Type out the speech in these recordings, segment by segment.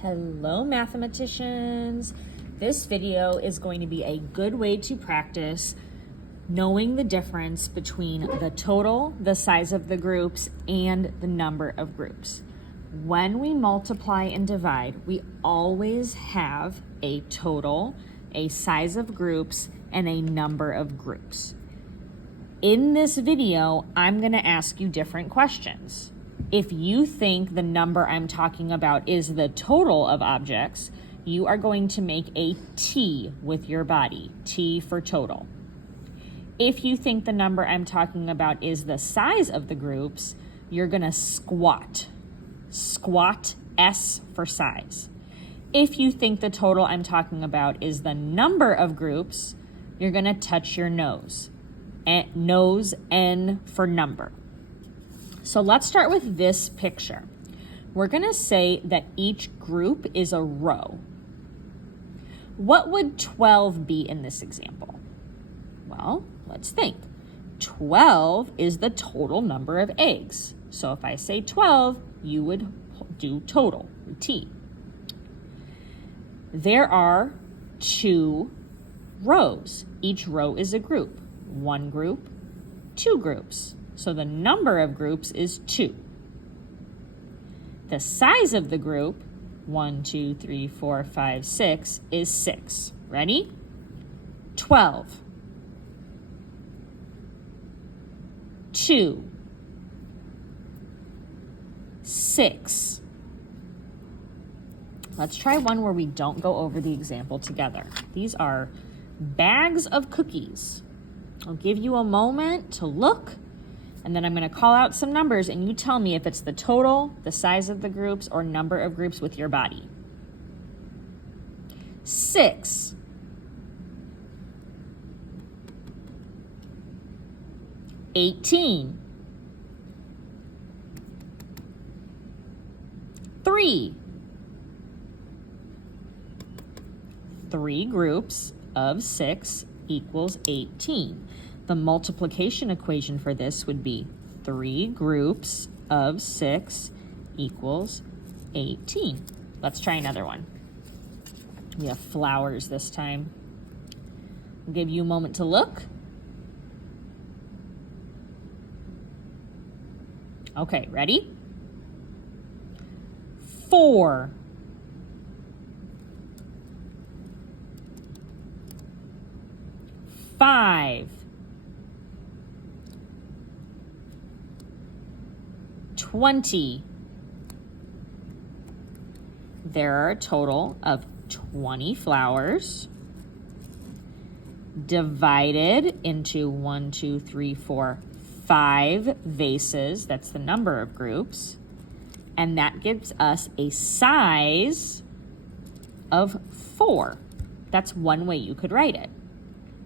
Hello, mathematicians. This video is going to be a good way to practice knowing the difference between the total, the size of the groups, and the number of groups. When we multiply and divide, we always have a total, a size of groups, and a number of groups. In this video, I'm going to ask you different questions. If you think the number I'm talking about is the total of objects, you are going to make a T with your body, T for total. If you think the number I'm talking about is the size of the groups, you're going to squat. Squat, S for size. If you think the total I'm talking about is the number of groups, you're going to touch your nose. Nose, N for number. So let's start with this picture. We're going to say that each group is a row. What would 12 be in this example? Well, let's think. 12 is the total number of eggs. So if I say 12, you would do total, T. There are 2 rows. Each row is a group. 1 group, 2 groups. So the number of groups is 2. The size of the group, 1, 2, 3, 4, 5, 6, is 6. Ready? 12. 2. 6. Let's try one where we don't go over the example together. These are bags of cookies. I'll give you a moment to look, and then I'm going to call out some numbers, and you tell me if it's the total, the size of the groups, or number of groups with your body. 6. 18. 3. 3 groups of 6 equals 18. The multiplication equation for this would be 3 groups of 6 equals 18. Let's try another one. We have flowers this time. I'll give you a moment to look. Okay, ready? 4. 5. 20. There are a total of 20 flowers divided into 1, 2, 3, 4, 5 vases. That's the number of groups. And that gives us a size of 4. That's one way you could write it.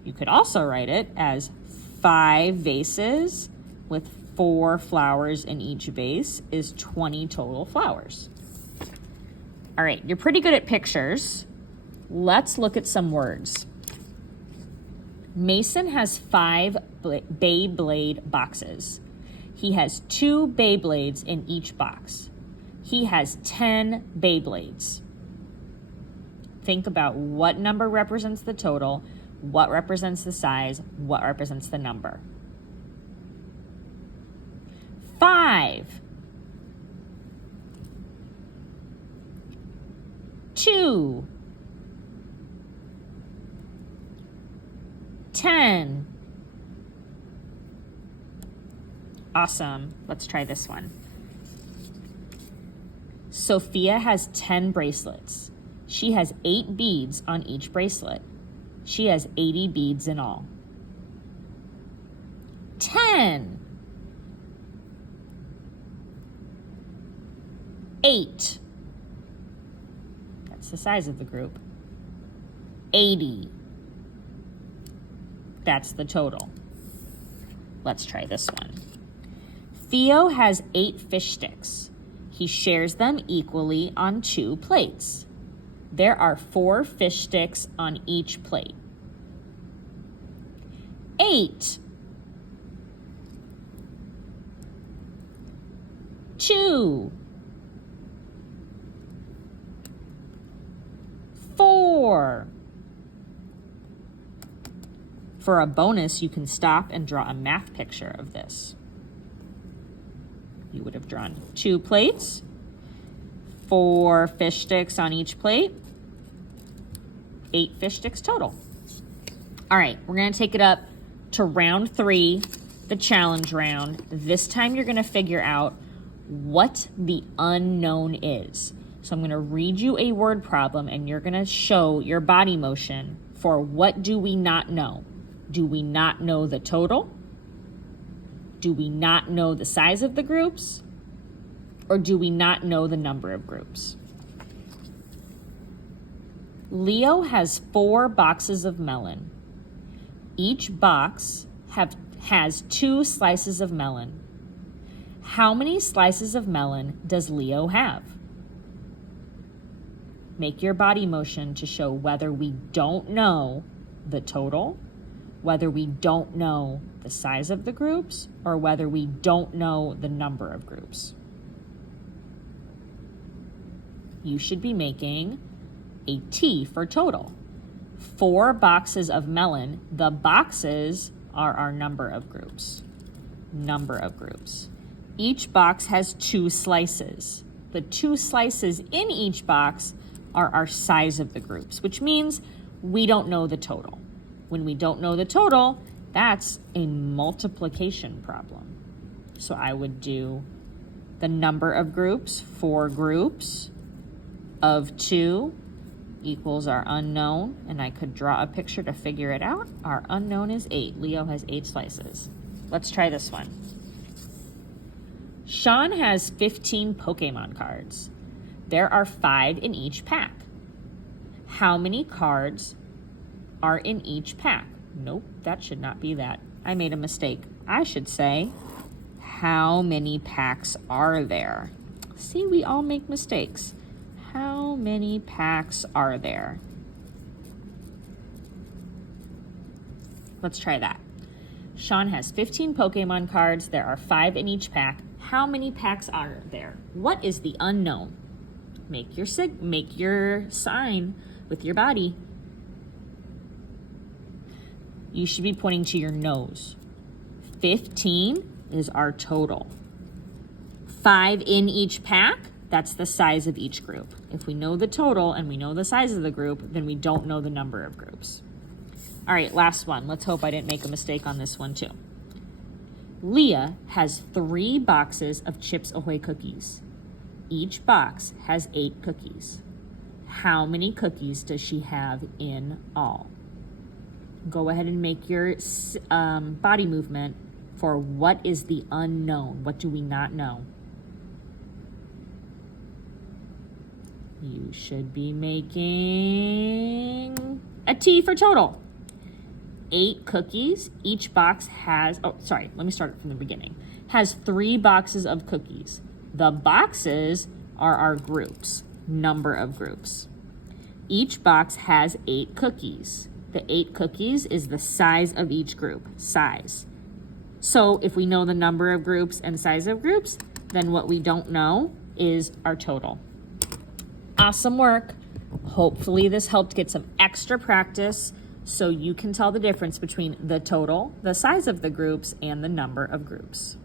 You could also write it as 5 vases with 4 flowers in each vase is 20 total flowers. All right, you're pretty good at pictures. Let's look at some words. Mason has 5 Beyblade boxes. He has 2 Beyblades in each box. He has 10 Beyblades. Think about what number represents the total, what represents the size, what represents the number. 5. 2. 10. Awesome. Let's try this one. Sophia has 10 bracelets. She has 8 beads on each bracelet. She has 80 beads in all. 10. 8. That's the size of the group. 80. That's the total. Let's try this one. Theo has 8 fish sticks. He shares them equally on 2 plates. There are 4 fish sticks on each plate. 8. 2. 4. For a bonus, you can stop and draw a math picture of this. You would have drawn 2 plates, 4 fish sticks on each plate, 8 fish sticks total. All right, we're gonna take it up to round 3, the challenge round. This time you're gonna figure out what the unknown is. So I'm gonna read you a word problem and you're gonna show your body motion for what do we not know. Do we not know the total? Do we not know the size of the groups? Or do we not know the number of groups? Leo has 4 boxes of melon. Each box has 2 slices of melon. How many slices of melon does Leo have? Make your body motion to show whether we don't know the total, whether we don't know the size of the groups, or whether we don't know the number of groups. You should be making a T for total. 4 boxes of melon. The boxes are our number of groups. Number of groups. Each box has 2 slices. The 2 slices in each box are our size of the groups, which means we don't know the total. When we don't know the total, that's a multiplication problem. So I would do the number of groups, 4 groups of 2 equals our unknown, and I could draw a picture to figure it out. Our unknown is 8. Leo has 8 slices. Let's try this one. Sean has 15 Pokemon cards. There are 5 in each pack. How many cards are in each pack? Nope, that should not be that. I made a mistake. I should say, how many packs are there? See, we all make mistakes. How many packs are there? Let's try that. Sean has 15 Pokemon cards. There are 5 in each pack. How many packs are there? What is the unknown? Make your sign with your body. You should be pointing to your nose. 15 is our total. 5 in each pack, that's the size of each group. If we know the total and we know the size of the group, then we don't know the number of groups. All right, last one. Let's hope I didn't make a mistake on this one too. Leah has 3 boxes of Chips Ahoy cookies. Each box has 8 cookies. How many cookies does she have in all? Go ahead and make your body movement for what is the unknown. What do we not know? You should be making a T for total. 8 cookies. Each box has, let me start from the beginning. Has 3 boxes of cookies. The boxes are our groups, number of groups. Each box has 8 cookies. The 8 cookies is the size of each group, size. So if we know the number of groups and size of groups, then what we don't know is our total. Awesome work. Hopefully this helped get some extra practice so you can tell the difference between the total, the size of the groups, and the number of groups.